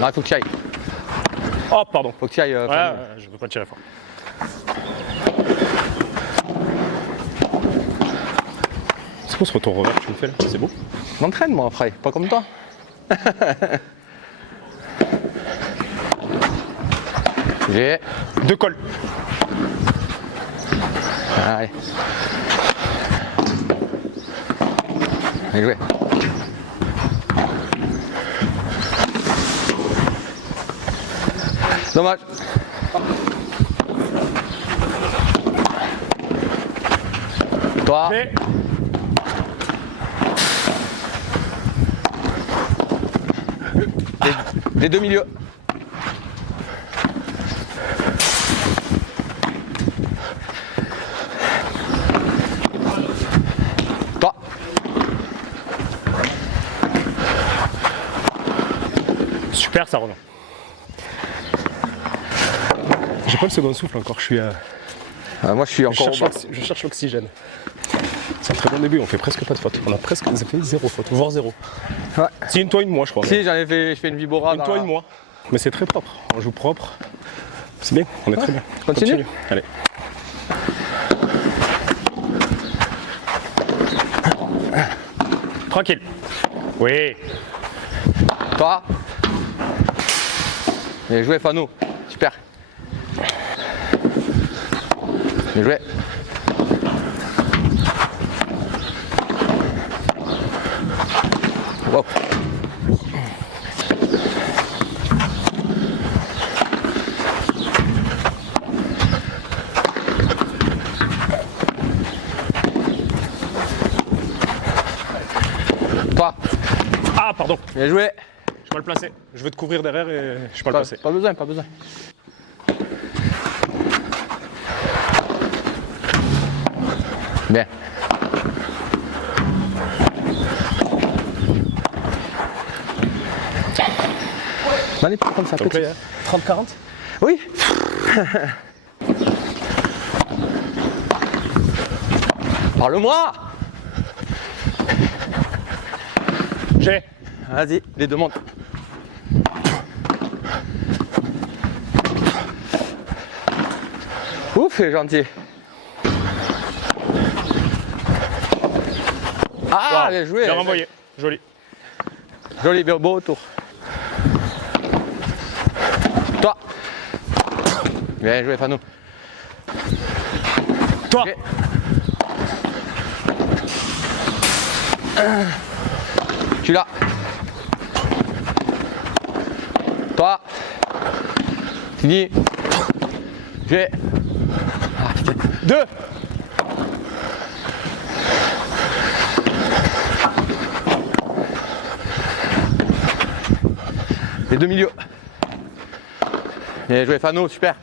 Non, il faut que tu ailles. Oh pardon. Faut que tu ailles. Ouais, Fano. je peux pas tirer fort. C'est quoi ce retour revers que tu me fais là? C'est beau. L'entraînement, frère, pas comme toi. J'ai. 2 cols. Allez. Bien joué. Dommage. Toi. Mais Les deux milieux. Toi. super ça Ronan. J'ai pas le second souffle encore, je suis Moi je suis encore au bas. je cherche l'oxygène. C'est un très bon début, on fait presque pas de fautes. On a presque fait 0 faute, voire 0. Ouais. C'est une toi, une moi je crois. Si j'en ai fait, je fais une vibora. Une toi, une moi. Mais c'est très propre, on joue propre. C'est bien, on est très bien. Continue. Allez. Tranquille. Oui. Toi. Bien joué Fano. Super. Bien joué. Wow. Toi. Ah pardon, Bien joué. je vais le placer. Je veux te couvrir derrière et je vais le placer. Pas besoin, pas besoin. Bien. Allez, comme ça, Donc petit. là, 30-40. Oui. Parle-moi. J'ai. Vas-y, les deux montent. Ouf, c'est gentil. Ah, Wow. bien joué. Bien renvoyé. Joli. Joli, bien beau retour. Toi. Bien joué, Fano. Toi. Ok. Je suis là. Toi. Fini. J'ai. Ah, putain. 2. Les deux milieux. Bien joué, Fano, super.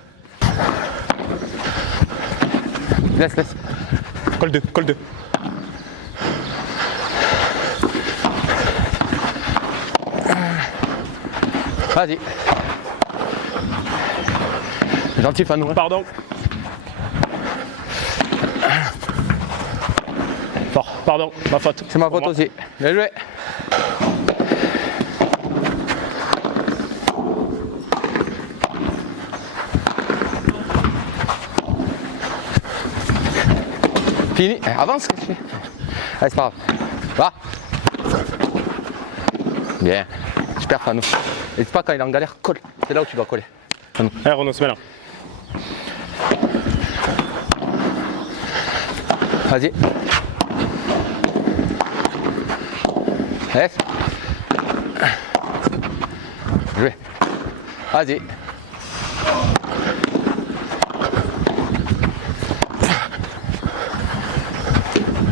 Laisse, laisse. Colle 2, colle 2. Vas-y. Gentil, Fano. Hein. Pardon. Fort, pardon, ma faute. C'est ma Pour faute moi. aussi. Bien joué. Fini. Avance. Allez, c'est pas grave. Va. Bien. Super, Fano. N'hésite pas, quand il est en galère, colle. C'est là où tu dois coller. Fano. Allez, Renaud, se met là. Vas-y. Laisse. Joué. Vas-y.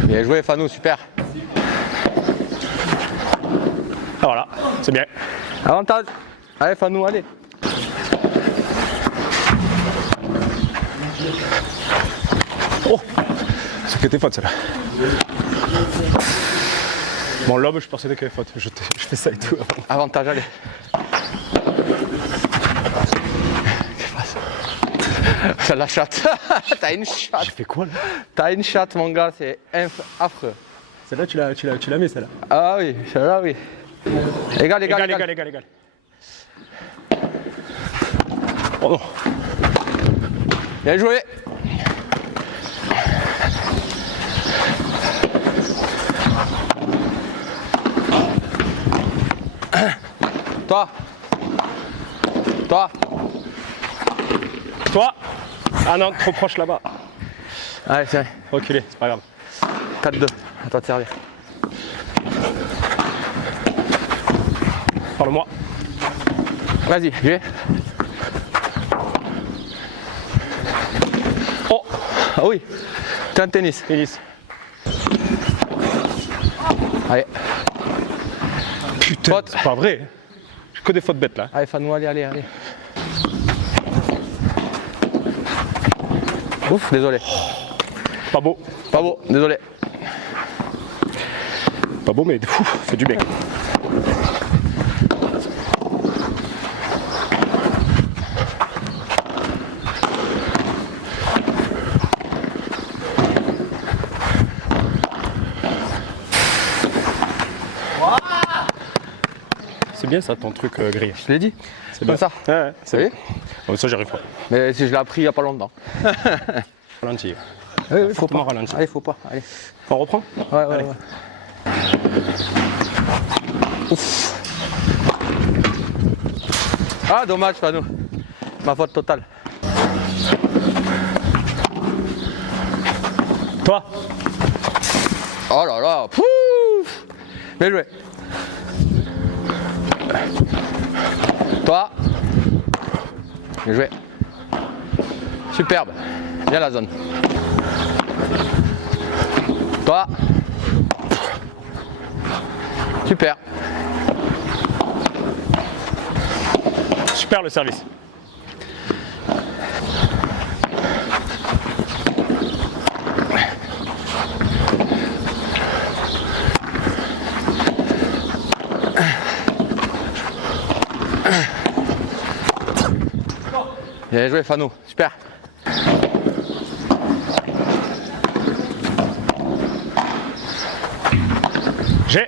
Bien joué, Fano, super. Ah, voilà, c'est bien. Avantage. Allez, Fano, allez. Oh, c'est que tes fautes, celle-là. Mon lobe, je persuadé qu'il y avait faute. Je fais ça et tout. Avantage, allez. Ça la chatte. T'as une chatte. J'ai fait quoi là? T'as une chatte, mon gars, c'est affreux. Celle-là, tu l'as mis, celle-là. Ah oui, celle-là, oui. Égal, égal, égal. Égal. Oh non. Bien joué. Toi. Toi. Toi. Ah non, trop proche là-bas. Allez, c'est vrai. Reculez, c'est pas grave. 4-2. À toi de servir. Parle-moi. Vas-y, j'ai. Oh. Ah oui. T'es un tennis. Tennis. Allez. Putain, Faute. c'est pas vrai. J'ai que des fautes bêtes là. Allez, Fanou, allez. Ouf, désolé. Pas beau. Pas beau, désolé. Pas beau, mais fait du bien. C'est bien ça ton truc gris. Je l'ai dit. C'est Comme bien. ça. Ouais, c'est Oui. bien. Oh, ça j'y arrive pas. Mais si je l'ai appris il n'y a pas longtemps. Ralenti. Oui, faut pas. Fortement ralenti. Allez, faut pas. Allez. On reprend? Ouais. Ouf. Ah, dommage, Fanou. Ma faute totale. Toi. Oh là là. Pouf. Bien joué. Toi. Bien joué. Superbe. Bien la zone. Toi. Super. Super le service. Bien joué, Fanou. Super. J'ai.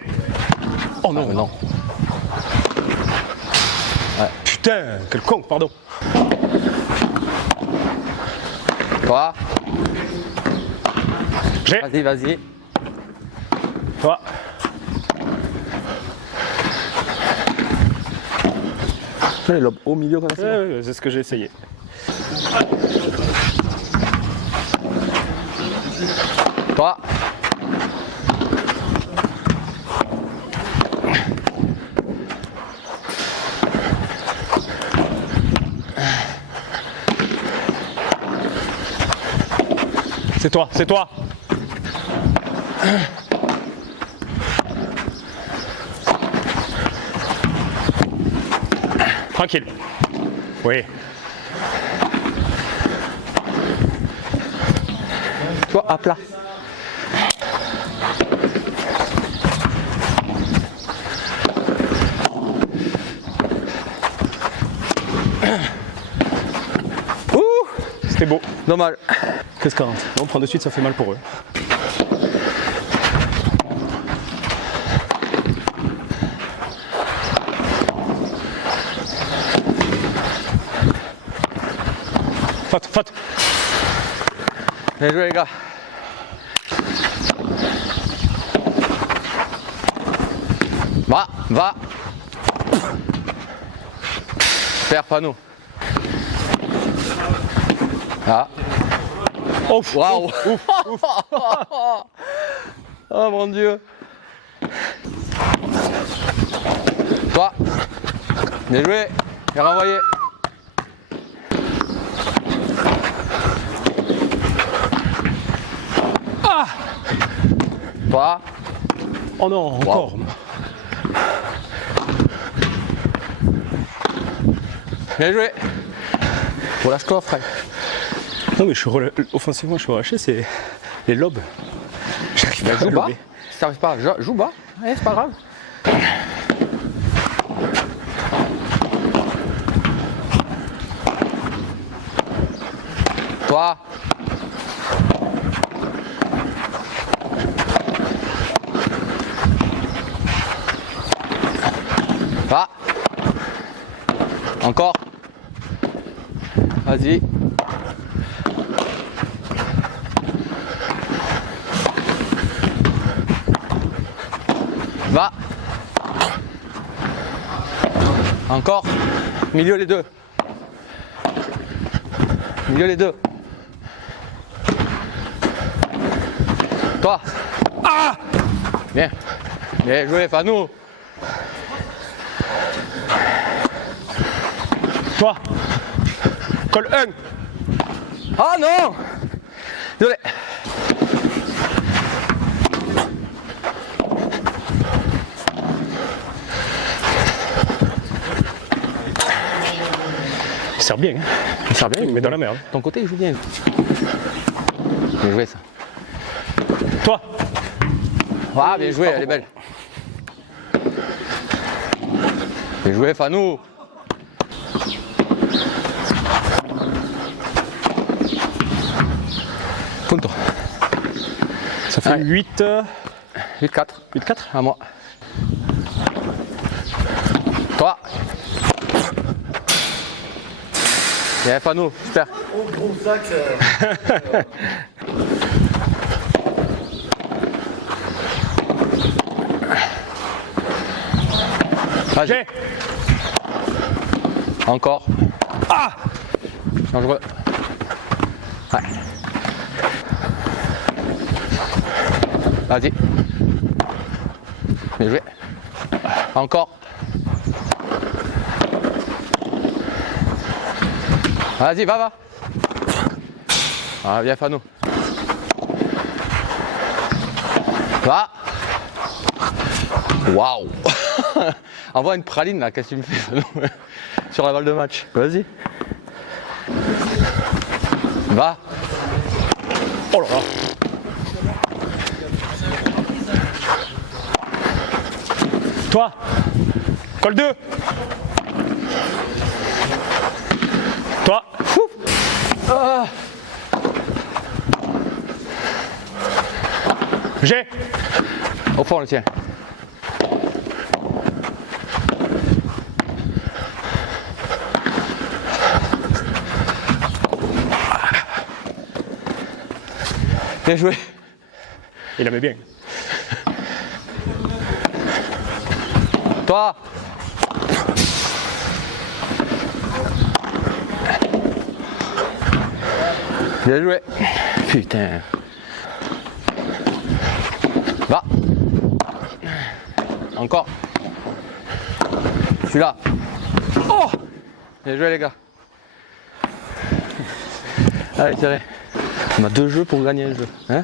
Oh non. Ah, non. Putain, quel con, pardon. Toi. J'ai. Vas-y, vas-y. Toi. Les lobes au milieu comme ça. Ouais, c'est ce que j'ai essayé. Toi. C'est toi, c'est toi. Tranquille. Oui. Toi, à plat. C'était beau. Dommage. 15-40. On prend de suite, ça fait mal pour eux. Faute, faute. Bien joué les gars. Va. Super Fano. Ah. Ouf. Waouh. Oh mon dieu. Toi. Bien joué. Et renvoyé. Ah. Toi. Oh non, encore. Bien joué. Relâche-toi frère. Non mais offensivement je suis relâché, c'est les lobes. J'arrive pas à Joue bas. lober. Si t'arrives pas, joue bas. Ouais, c'est pas grave. Toi. Va. Encore. Vas-y. Va. Encore. Milieu les deux. Milieu les deux. Toi. Ah. Bien. Bien joué, Fanou. Toi. Colle 1. Ah non. Désolé. Il sert bien, hein. Il sert bien, Mais dans la merde. ton côté il joue bien. Bien joué ça. Toi. Ah bien joué, elle est belle. Bien joué Fanou. Punto. Ça fait 8. 8-4. 8-4. À moi. Toi. Bien Fanou, super. Gros sac, Vas-y. Encore. Ah. Dangereux. Ouais. Vas-y. Bien joué. Encore. Vas-y, va. Ah, viens, Fano. Va. Waouh. Envoie une praline là, qu'est-ce que tu me fais, Fano? Sur la balle de match. Vas-y. Va. Oh là là. Toi. Colle 2. Toi. Ah. J'ai. Au fond, le tien. Bien joué. Il aimait bien. Toi. Bien joué. Putain. Va. Encore. Je suis là. Oh. Bien joué les gars. Allez, tirez. On a 2 jeux pour gagner le jeu. Hein?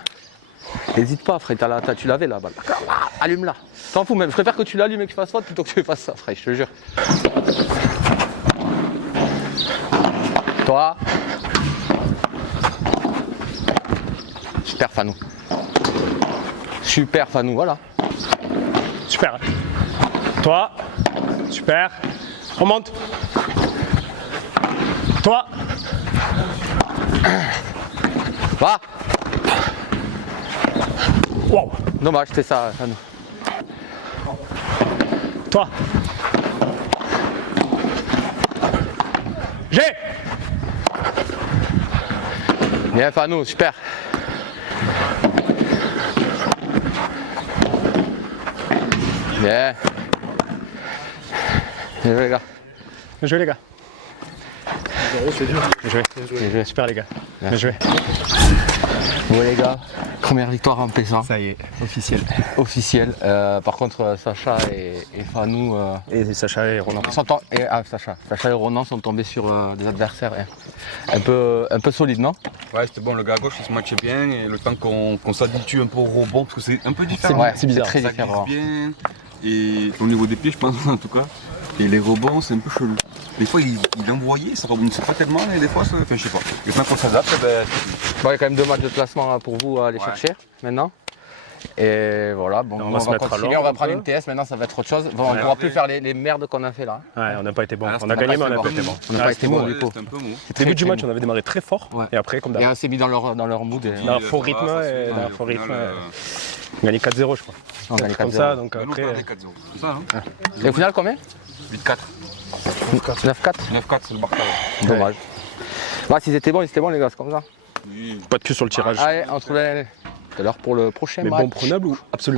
N'hésite pas, frère. Tu l'avais là, balle. Allume-la. T'en fous même. Je préfère que tu l'allumes et que tu fasses faute plutôt que tu fasses ça, frère. Je te jure. Toi. Super Fanou. Super Fanou, voilà. Super. Toi. Super. On monte. Toi. Va. Wow. Dommage, c'était ça, Fanou. Toi. J'ai. Bien Fanou, super. Bien. Bien joué les gars. Bien joué les gars. Bien joué. Bien joué. Super les gars. Bien joué. Bon les gars, première victoire en plaisant. Ça y est, officiel. Officielle. Par contre, Sacha et Fanou Et Sacha et Ronan. Sacha et Ronan sont tombés sur des adversaires un peu solides, non? Ouais, c'était bon, le gars à gauche il se matchait bien et le temps qu'on s'habitue un peu au rebond, parce que c'est un peu différent. C'est bizarre. Très ça différent. glisse bien, et au niveau des pieds, je pense en tout cas. Et les rebonds, c'est un peu chelou. Des fois, il envoyait, ça rebondissait pas tellement, et des fois, ça... Enfin, je sais pas. Et maintenant qu'on s'adapte, ben... Bon, il y a quand même 2 matchs de classement pour vous à aller chercher maintenant. Et voilà, bon, On va se mettre à continuer, l'ordre on va un prendre peu. une TS, maintenant ça va être autre chose. Bon, on ne pourra plus faire les merdes qu'on a fait là. Ouais, on n'a pas été bon. Ah, là, On a c'était gagné, mais pas on n'a pas été été bon. bon. On n'a pas été bon du coup. C'était un peu mou. Début du match, on avait démarré très fort. Ouais. Et après, comme Et d'hab. on s'est mis dans leur mood. Et Dans leur faux rythme, ça, et c'est dans leur bien, faux au rythme. final, On a gagné 4-0, je crois. on gagne Comme 4-0. ça, donc nous, on après. perdait 4-0. C'est ça, hein Et au final, combien 8-4. 9-4. 9-4, c'est le Barça. Dommage. Bah, s'ils étaient bons, les gars, c'est comme ça. Pas de cul sur le tirage. Allez, on se retrouve tout à l'heure pour le prochain Mais match. bon prenable ou absolument